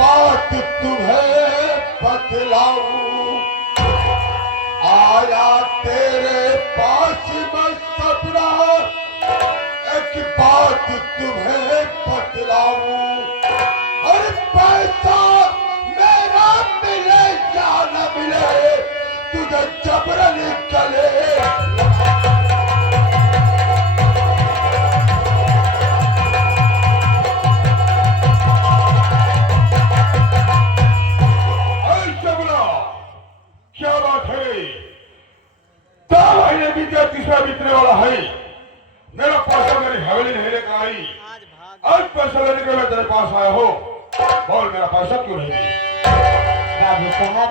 बात तुम्हें बतलाऊं, आया तेरे पास मैं सपना, एक बात तुम्हें बतलाऊं। और पैसा मेरा मिले या न मिले, तुझे जबरन गले तीसरा बीतने वाला है। मेरा पैसा मेरी हवेली नहीं लेकर आई, आज पैसा लेने के मैं तेरे पास आया हो। बोल मेरा पैसा क्यों नहीं दी? बाबू साहब,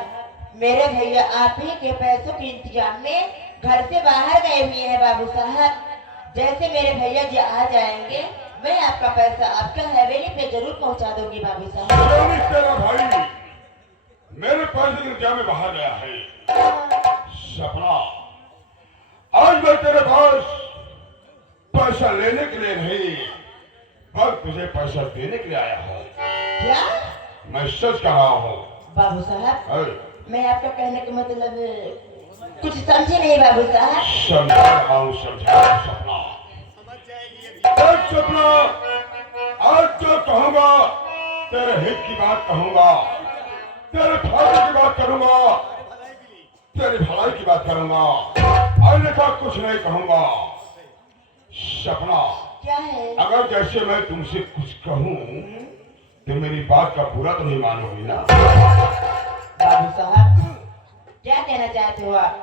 मेरे भैया आप ही के पैसों के इंतजाम में घर से बाहर गए हुए हैं। बाबू साहब, जैसे मेरे भैया जी आ जाएंगे, मैं आपका पैसा आपका हवेली पे जरूर पहुंचा दूंगी। बाबू साहब, तेरा भाई मेरे पैसे के इंतजाम में बाहर गया है। सपना, आज मैं तेरे पास पैसा लेने के लिए नहीं, बस तुझे पैसा देने के लिए आया हूँ। क्या? मैं सच कह रहा हूँ। बाबू साहब, मैं आपका कहने का मतलब कुछ समझे नहीं। बाबू साहब, समझा रहा हूँ, समझा रहा हूँ। सपना, सपना, आज जो कहूँगा तेरे हित की बात कहूँगा, तेरे फायदे की बात करूँगा, तेरी भलाई की बात करूँगा, अन्यथा कुछ नहीं कहूँगा। सपना, क्या है? अगर जैसे मैं तुमसे कुछ कहूँ तो मेरी बात का बुरा तो नहीं मानोगी ना? बाबू साहब, क्या कहना चाहते हो आप?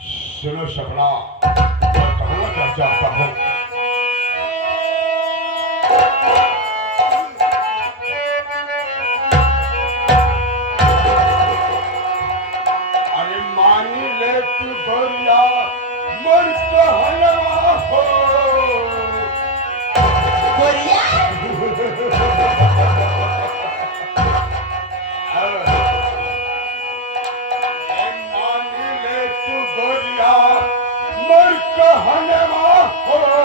सुनो सपना, मैं कहना क्या चाहता हूँ। अरे मानी ले तू गोरिया मन कहलवा हो। गोरिया? मानी ले तू गोरिया मन कहलवा हो।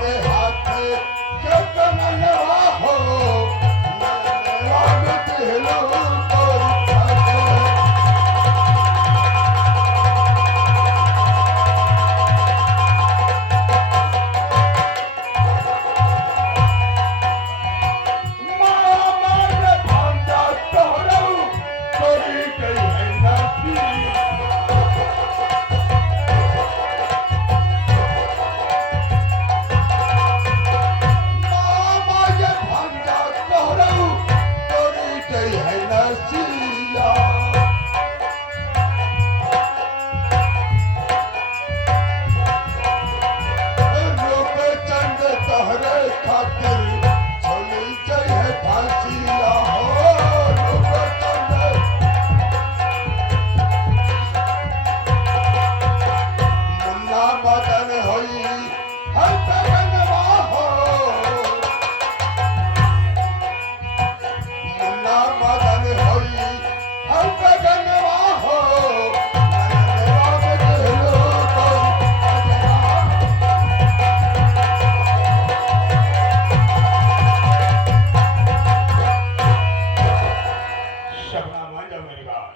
के हाथ के कमलवा हो नैनवा में दिलो तोरी खाके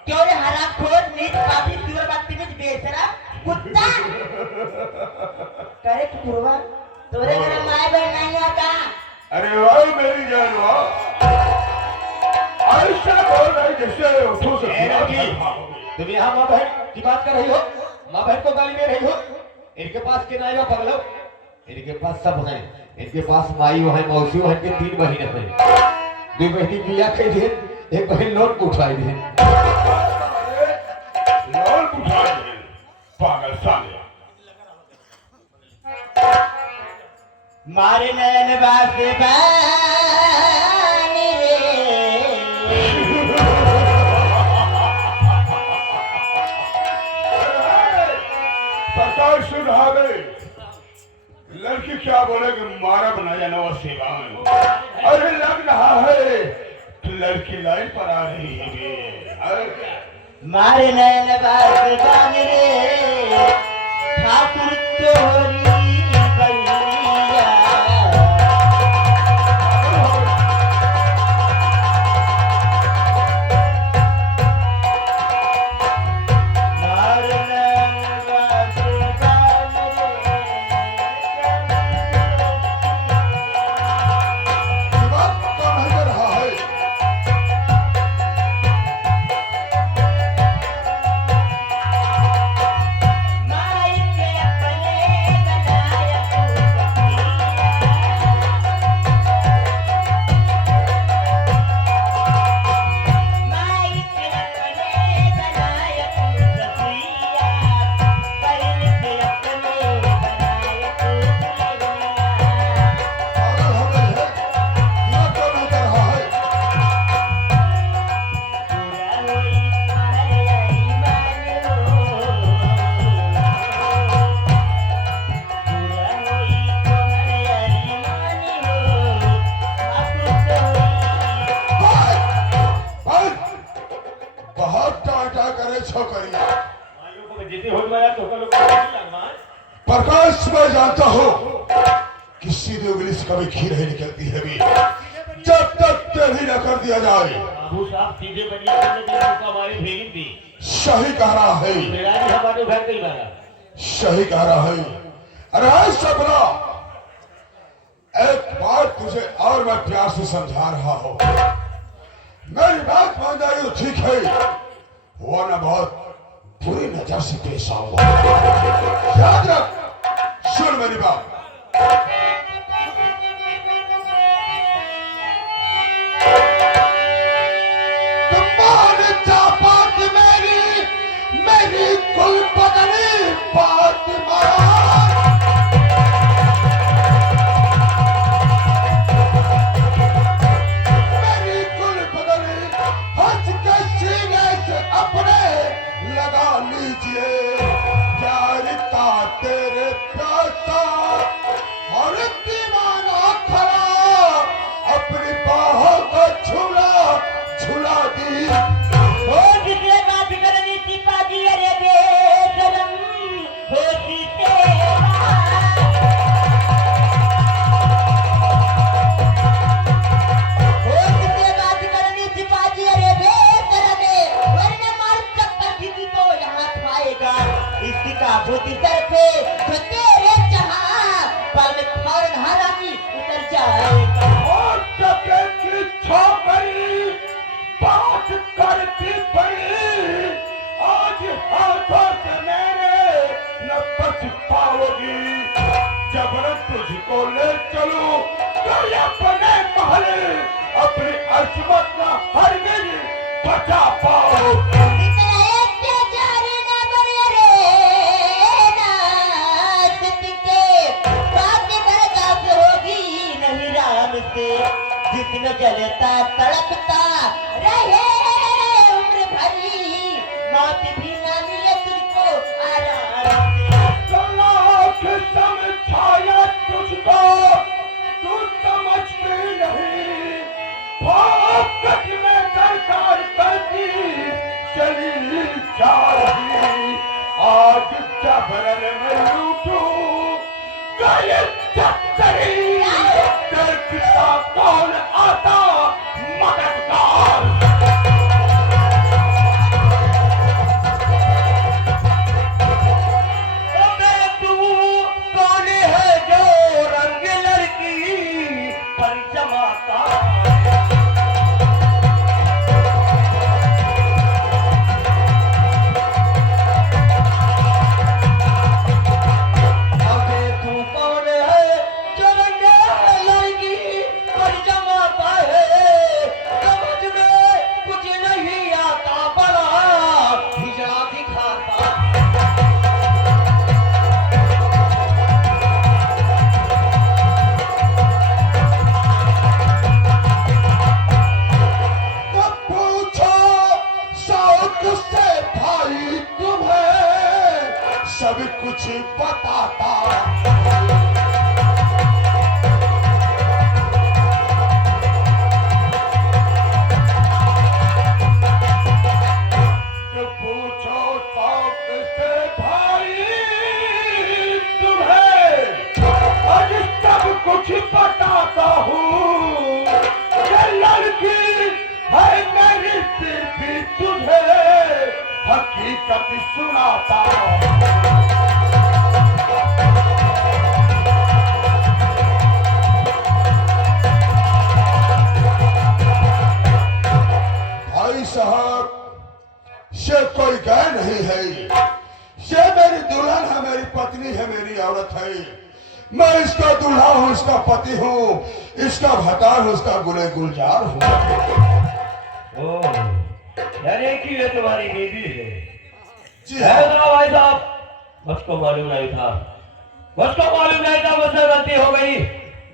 क्यों रे हरामखोर नीच पापी सुअर बदतमीज बेशरम कुत्ता करे कुकुरवा तोरे घर माय बहन नहीं है का अरे वाह मेरी जान वाह ऐसा बोल रही जैसे उठो से तुम यहाँ माँ बहन की बात कर रही हो, माँ बहन को गाली दे रही हो। इनके पास के नाई पगलो, इनके पास सब है, इनके पास माई है, मौसी है, इनके 3 बहन है। 2 बहनी बिया के दिए, 1 बहन लोन उठाई दिए। लोन उठाई दिए, पागल साले। मारे नयन बासे बानी रे प्रकाश सुधारे लड़की क्या बोले कि मारा बनाया नवा सेवा में अरे लग रहा है कि लड़की लाइन पर आ रही है मारे नयन बासे बानी रे ठाकुर तोरी बलिया प्रकाश मैं जानता हूँ कि सीधे उंगली से कभी घी नहीं निकलती है भी जब तक तेरी न कर दिया जाए। बाबू साहब सीधे बनिया हमारी भेजी थी। सही कह रहा है, सही कह रहा है। अरे सपना एक बात तुझे और मैं प्यार से समझा रहा हूँ, मेरी बात मान जाए तो ठीक है, वरना बहुत बुरी नजर से पेश आऊंगा। याद रख, सुन मेरी बात। तुम्हारी बात मेरी कुल बदली बात मेरी कुल बदली हंस के सीने से अपने लगा लीजिए प्यार का तेरे प्यासा पल में फौरन हरामी उतर जाएगा। और टके की छोकरी बात करती पड़ी, आज हाथों से मेरे न बच पाओगी। जबरन तुझको ले चलूं तो अपने महल अपनी अजमत न हरगिज बचा पाओगी। इतना अत्याचार न बने रे नाथ के, बात बर्दाश्त होगी नहीं राम से। जितना जलता तड़पता रहे उम्र भरी, मौत भी ना मिले तुझको आराम से। लाख समझाया तुझको, तू समझती नहीं। भागत में सरकार करती चली जा रही, आज जबरन में लूटू गए चक्करी। कितना कौन आता मददगार। सब कुछ बताता। तो पूछो शौक से भाई तुम्हें, आज सब कुछ बताता हूँ। ये लड़की है मेरी बीवी, तुझे हकीकत सुनाता। भाई साहब, ये कोई गाय नहीं है, ये मेरी दुल्हन है, मेरी पत्नी है, मेरी औरत है। मैं इसका दूल्हा हूँ, इसका पति हूँ, इसका भतार हूँ, इसका गुले गुलजार हूँ। यानी कि ये तुम्हारी बीवी है? जी है हाँ। ना भाई साहब, मुझको मालूम नहीं था, मुझसे गलती हो गई।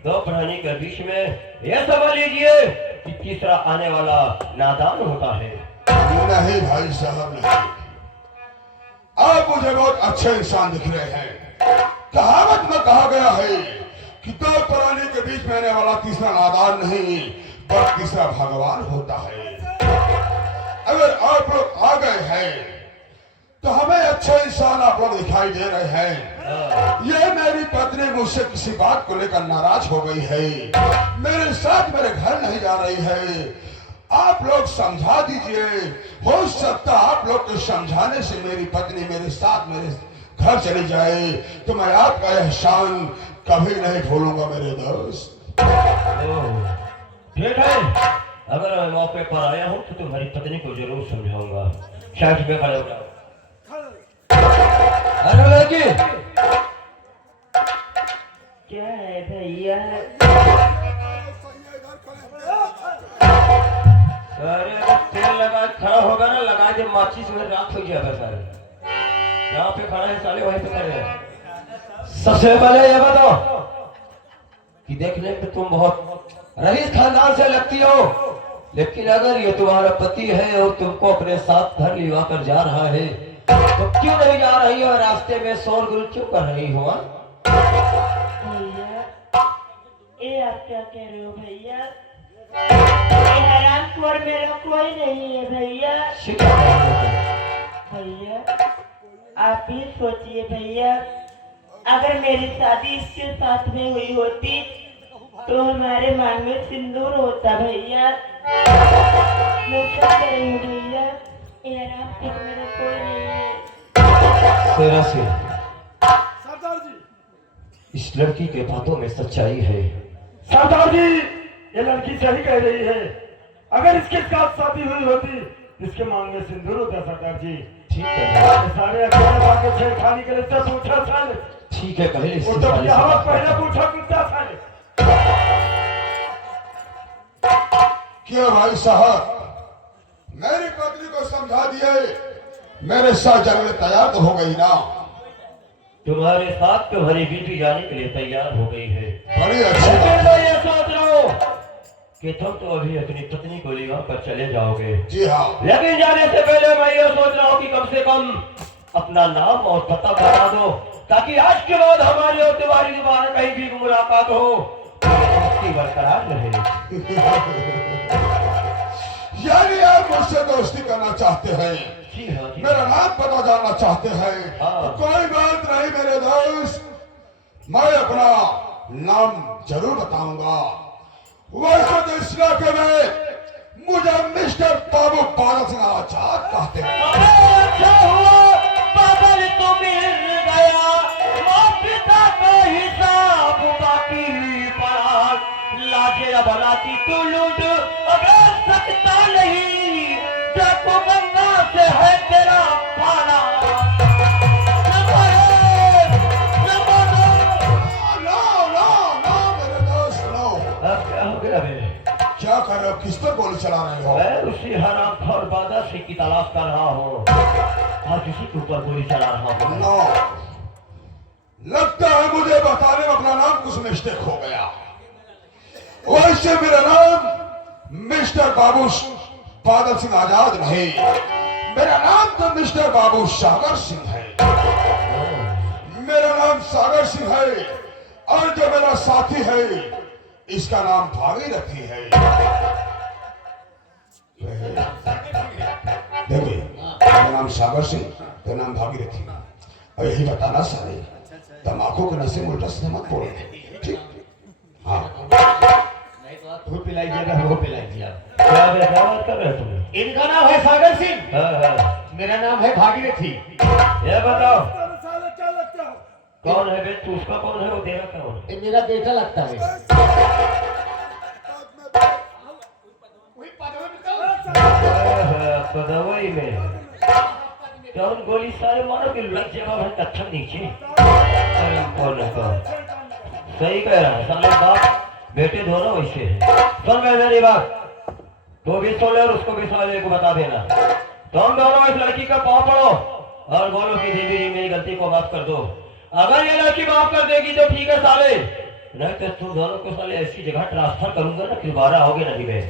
दो प्राणी के बीच में ये समझ लीजिए कि तीसरा आने वाला नादान होता है। नहीं भाई साहब नहीं, आप मुझे बहुत अच्छे इंसान दिख रहे हैं। कहावत में कहा गया है कि दो प्राणी के बीच में आने वाला तीसरा नादान नहीं, पर तीसरा भगवान होता है। अगर आप लोग आ गए हैं तो हमें अच्छे इंसान आप लोग दिखाई दे रहे हैं। ये मेरी पत्नी मुझसे किसी बात को लेकर नाराज हो गई है, मेरे साथ मेरे घर नहीं जा रही है। आप लोग समझा दीजिए, हो सकता आप लोग को समझाने से मेरी पत्नी मेरे साथ मेरे घर चली जाए, तो मैं आपका एहसान कभी नहीं भूलूंगा मेरे दोस्त। ठीक है, अगर मैं मौके पर आया हूँ तो तुम्हारी पत्नी को जरूर समझाऊंगा। शायद में खड़े हो जाओ। अरे लड़की, क्या है भैया? अरे तेल लगा खड़ा होगा ना, लगा दे माचिस में रात हो जाएगा सारे। यहाँ पे खड़ा है साले, वहीं पे खड़े हैं। सबसे पहले ये बताओ कि देखने में तुम बहुत रईस खानदान से लगती हो, लेकिन अगर ये तुम्हारा पति है और तुमको अपने साथ घर लिवा कर जा रहा है, तो क्यों नहीं जा रही हो? रास्ते में शोरगुल क्यों कर रही हो? भैया, ये आप क्या कह रहे हो भैया? ये हरामखोर मेरा कोई नहीं है भैया। भैया, आप ही सोचिए भैया, अगर मेरी शादी इसके साथ में हुई होती तो हमारे मांग में सिंदूर होता भैया। मैं क्या कह रही हूँ भैया, ये हरामखोर मेरा कोई नहीं है। सरदार जी, इस लड़की के बातों में सच्चाई है। सरदार जी, ये लड़की सही कह रही है। अगर इसके साथ शादी हुई होती, इसके मांग में सिंदूर होता सरदार जी। ठीक है, ये सारे अकेले बाकी छेड़खानी करे से पूछा साले। ठीक है, पहले वो इससे तो सारी यहाँ बात पहले करता हूं। पूछा कुत्ता साले। क्यों भाई साहब, मेरी पत्नी को समझा दिए, मेरे साथ जाने तैयार तो हो गई ना। तुम्हारे साथ तुम्हारी बीवी जाने के लिए तैयार हो गई है। बड़ी अच्छी लेकिन बात। मैं ये सोच रहा हूँ कि तुम तो अभी अपनी पत्नी को ले पर चले जाओगे, जी हाँ, लेकिन जाने से पहले मैं ये सोच रहा हूँ कि कम से कम अपना नाम और पता बता दो, ताकि आज के बाद हमारी और तुम्हारी दोबारा कहीं भी मुलाकात हो तो ये दोस्ती बरकरार रहे। यानी आप मुझसे दोस्ती करना चाहते हैं, जी हाँ, जी मेरा नाम पता जानना चाहते हैं। हाँ। तो कोई बात नहीं मेरे दोस्त, मैं अपना नाम जरूर बताऊंगा। वैसे तो इस इलाके में मुझे मिस्टर बाबू बादल सिंह आजाद कहते हैं। अबे अच्छा हुआ बादल तो मिल गया, माँ पिता का हिसाब बाकी पड़ा, लाजे बराती तू लूट अबे सकता नहीं, जाको गंगा से है तेरा पाना। नो मेरे दोस्त नो। अब क्या हो गया बे? क्या कर रहे हो, किस पर गोली चला रहे हो? मैं उसी हराम और बादल सिंह की तलाश कर रहा हूँ, आज उसी के ऊपर गोली चला रहा हूँ। नो, लगता है मुझे बताने में अपना नाम कुछ मिस्टेक हो गया। वैसे मेरा नाम मिस्टर बाबू बादल सिंह आजाद नहीं, मेरा नाम तो मिस्टर बाबू सागर सिंह है। मेरा नाम सागर सिंह है, और जो मेरा साथी है इसका नाम भागीरथी है। देखिए, मेरा नाम सागर सिंह, तो नाम भागीरथी। और यही बताना सारे तम्बाकू के नशे में उल्टा सीधा मत बोलो, ठीक? हाँ, धूप पिलाइएगा, वो पिलाइए आप। क्या बात कर रहे हो तुम? इनका नाम है सागर सिंह, हाँ, मेरा नाम है भागीरथी। ये बताओ कौन है बे? तू उसका कौन है, वो तेरा कौन है? ये मेरा बेटा लगता है। पदवई में कौन गोली सारे मारो कि लग जाएगा भाई कत्थक नीचे। अरे कौन है कौन? सही कह रहा है, साले बाप बेटे दोनों वैसे हैं। सुन मेरी बात, तो भी सुन ले और उसको भी साले को बता देना। तुम दोनों इस लड़की का पाँव पड़ो और बोलो कि देवी जी मेरी गलती को माफ कर दो। अगर ये लड़की माफ कर देगी तो ठीक है साले, नहीं तो तुम दोनों को साले ऐसी जगह ट्रांसफर करूंगा ना कि दोबारा आओगे ना दिवे।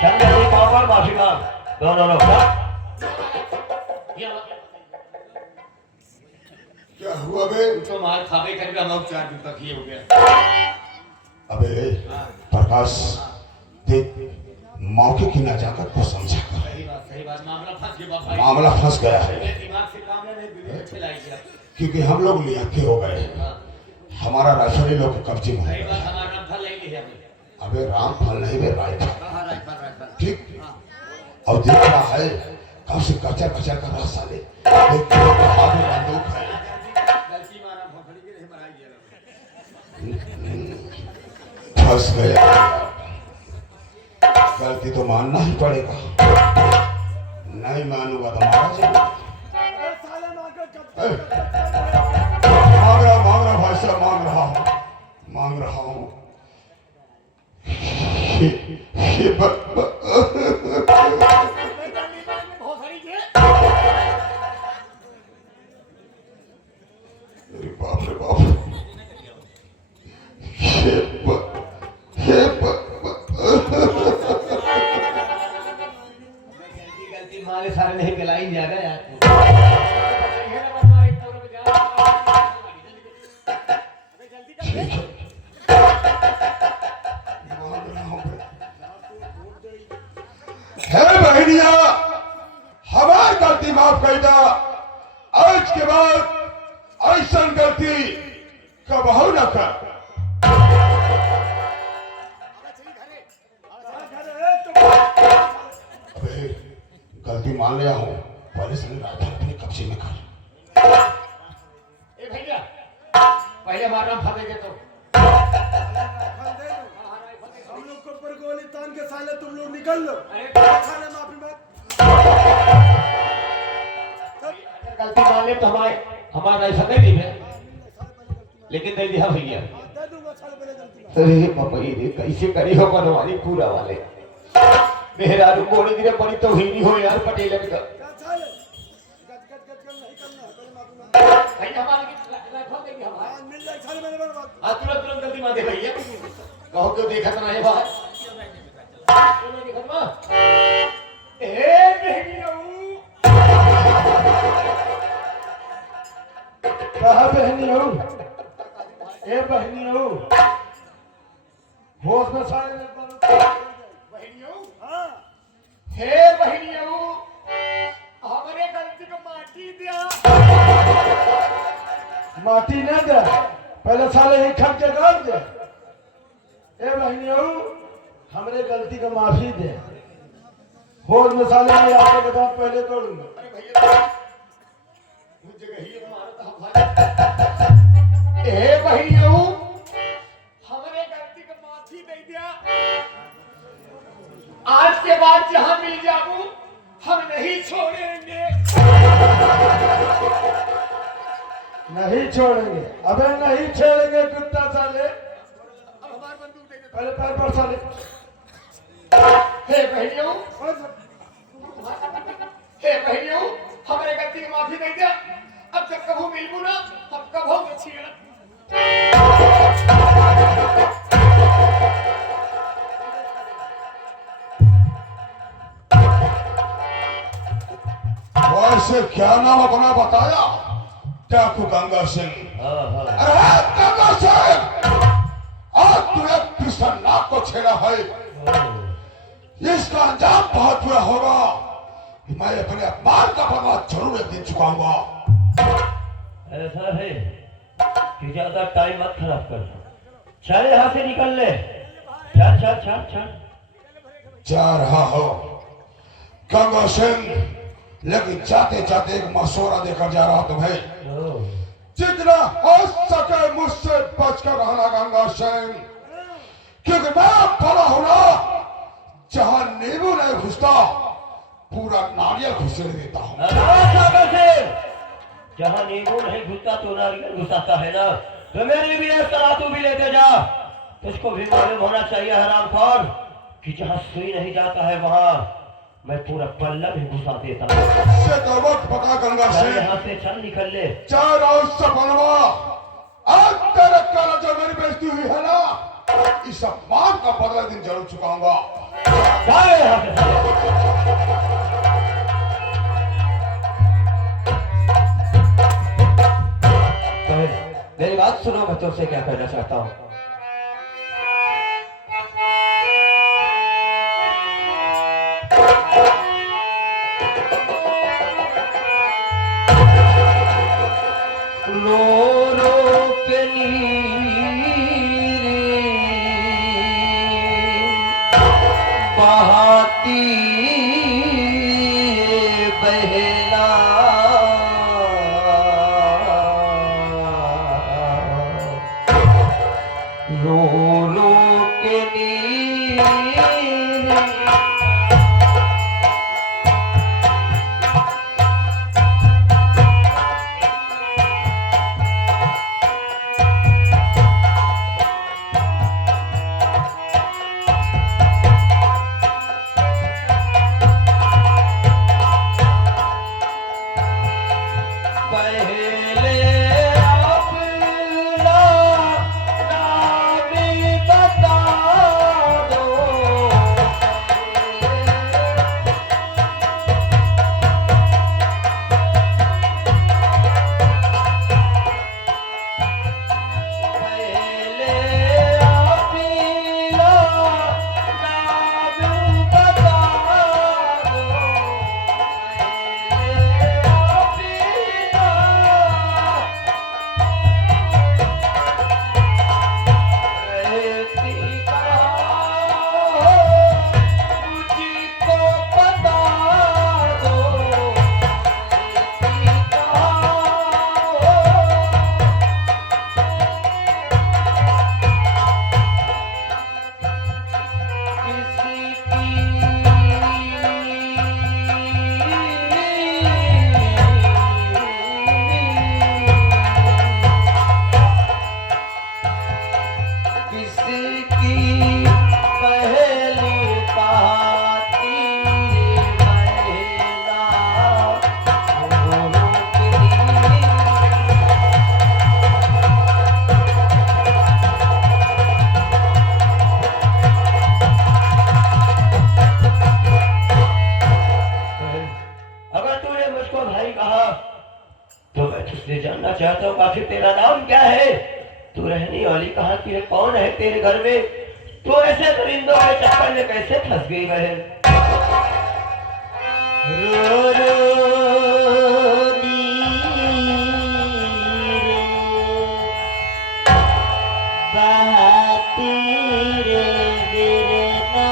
चल मेरी पाँव पर माफी मांग दोनों लोग। क्या हुआ बे? तो मार खावे करके हम उपचार तक ही हो गया। अबे प्रकाश, देख मौके की नजाकत को समझा कर, सही बात, मामला फंस गया भाई। मामला फंस गया है, दिमाग से काम नहीं, दुनिया चलाएगी आप। क्योंकि हम लोग लियाके हो गए, हमारा राइफल ही लोग के कब्जे में हो सही गया। बात, हमारा फल नहीं लिया हमने। अबे राम फल नहीं बे राइफल, राइफल ठीक? और देख रहा है कब से कचर कचर कर रहा साले, देख के लोग हाथ में बंदूक है। गलती मारा भोखड़ी के मराई गया। फंस गया, गलती तो मानना ही पड़ेगा, नहीं मानूंगा तो मारा जाएगा। मांग रहा भाई साहब, मांग रहा हूं। अरे बाप रे बाप, गलती मारे सारे नहीं पिलाई जाएगा यार। है बहनिया, हमारी गलती माफ कर दा। आज के बाद ऐसा गलती कबहू न कर। अबे गलती मान लिया हूँ, पहले से राइफल अपने कब्जे में कर। ए भैया, पहले हमारा फंसेंगे तो हम लोग को ऊपर गोली तान के साले तुम लोग निकल लो। अरे साले माफी मांग। गलती मान ले तो हमारा ऐसा नहीं है, लेकिन दे दिया भैया। दे दूंगा साले पहले गलती मांग। अरे पापा ये कैसे करी हो बनवारी पूरा वाले मेरा रुकोड़ी गिरे बड़ी तो ही हो यार पटेल का क्या साले गट नहीं करना है, पहले माफी मांग। भाई हमारे की लाइफ देंगे हम आज मिल जाए साले मैंने बर्बाद। आज तुरंत गलती मांगे भैया कहो क्यों देखा तो नहीं बाहर क्यों नहीं देखा मां ए बहनियों कहा बहनियों ए बहनियों होश में साले बहनियों हाँ हे बहनियों हमारे गलती को माटी दिया माटी न दे पहले साले ही खट के गाड़ दे। ए बहनियों हमरे गलती का माफी दे। होश में साले मैं आपको बता पहले तोड़ूंगा। अरे भैया मुझे कहिए मारता भाई ए बहनियों हमारे गलती को माफी दे दिया आज के बाद जहां मिल जाऊं हम नहीं छोड़ेंगे नहीं छोड़ेंगे। अबे नहीं छोड़ेंगे कुत्ता साले। अब हमारी बंदूक दे दे पहले पैर पर साले। हे बहनियों हे बहनियों हमारे गलती की माफी दे दिया अब जब कभू मिलबू ना हम कभू में छेड़ वैसे क्या नाम अपना बताया? डाकू गंगा सिंह। अरे गंगा सिंह आज तूने कृष्ण नाग को छेड़ा है, इसका अंजाम बहुत बुरा होगा। मैं अपने अपमान का बदला जरूर एक दिन चुकाऊंगा। ऐसा है कि ज्यादा टाइम मत खराब कर, चल यहाँ से निकल ले। चल चल चल चल जा रहा हो गंगा सिंह, लेकिन जाते जाते एक मशवरा देकर जा रहा तुम्हें। जितना हो सके मुझसे बचकर रहना गंगा सिंह, क्योंकि मैं बड़ा हूं ना, जहां नींबू नहीं घुसता पूरा नारियल घुसने देता हूं। जहाँ नींबू नहीं घुसता तो नारियल घुसाता है ना, तो मेरी भी एक तरातू भी लेते जा। तुझको भी मालूम होना चाहिए हरामखोर कि जहाँ सुई नहीं जाता है वहाँ मैं पूरा पल्ला भी घुसा देता हूँ। से तो वक्त पता गंगा चल सिंह, यहाँ से चल निकल ले। चार और सपनवा आज तेरे काला जो मेरी बेइज्जती हुई है ना, इस अपमान का बदला दिन जरूर चुकाऊंगा। चल यहाँ से। मेरी बात सुनो, मैं तुमसे क्या कहना चाहता हूँ। रो रो के नीर बहाती बहना रो रो के नीर पहले अपना नाम बता वाली कहा कि ये कौन है तेरे घर में? तो ऐसे परिंदों के चक्कर में कैसे फंस गई बहन? रो रो नीरे बहाती रे बिरना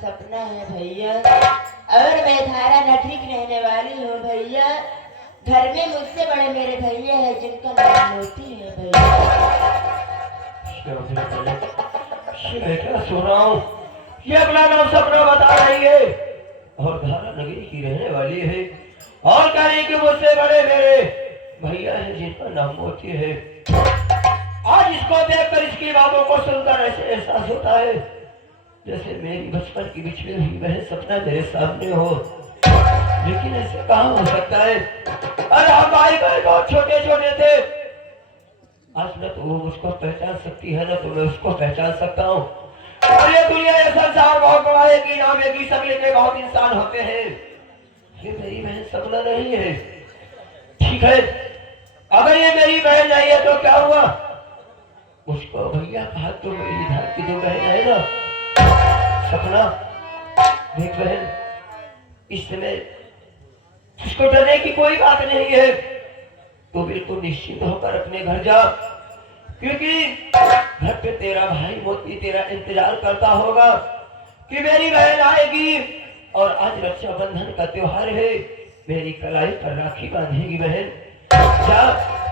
सपना है भैया और मैं धारा नगरी की रहने वाली हूँ भैया। घर में मुझसे बड़े मेरे भैया है जिनका नाम मोती है भैया। क्या सुन रहा हूँ? ये अपना नाम सपना बता रही है और धारा नगरी की रहने वाली है और कह रही कि मुझसे बड़े मेरे भैया है जिनका नाम मोती है। आज इसको देखकर इसकी बातों को सुनकर ऐसे एहसास होता है जैसे मेरी बचपन की बिछड़ी हुई वह सपना मेरे सामने हो, लेकिन ऐसे कहाँ हो सकता है? अरे हम भाई बहन बहुत छोटे छोटे थे। आज न तो वो मुझको पहचान सकती है न तो मैं उसको पहचान सकता हूँ। और ये दुनिया ये संसार बहुत बड़ा है कि नाम एक ही सभी के बहुत इंसान होते हैं। ये मेरी बहन सपना नहीं है। ठीक है, अगर ये मेरी बहन नहीं है तो क्या हुआ? उसको भैया कहा तो मेरी धार की जो बहन है ना सपना, देख बहन इस समय उसको डरने की कोई बात नहीं है। तो बिल्कुल निश्चित होकर अपने घर जा, क्योंकि घर पे तेरा भाई मोती तेरा इंतजार करता होगा कि मेरी बहन आएगी। और आज रक्षाबंधन का त्योहार है, मेरी कलाई पर राखी बांधेगी बहन। जा,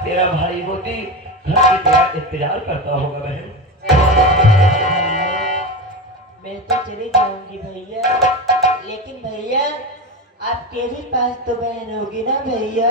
तेरा भाई मोती घर पे तेरा इंतजार करता होगा बहन। मैं तो चली जाऊंगी भैया, लेकिन भैया आपके भी पास तो बहन होगी ना भैया?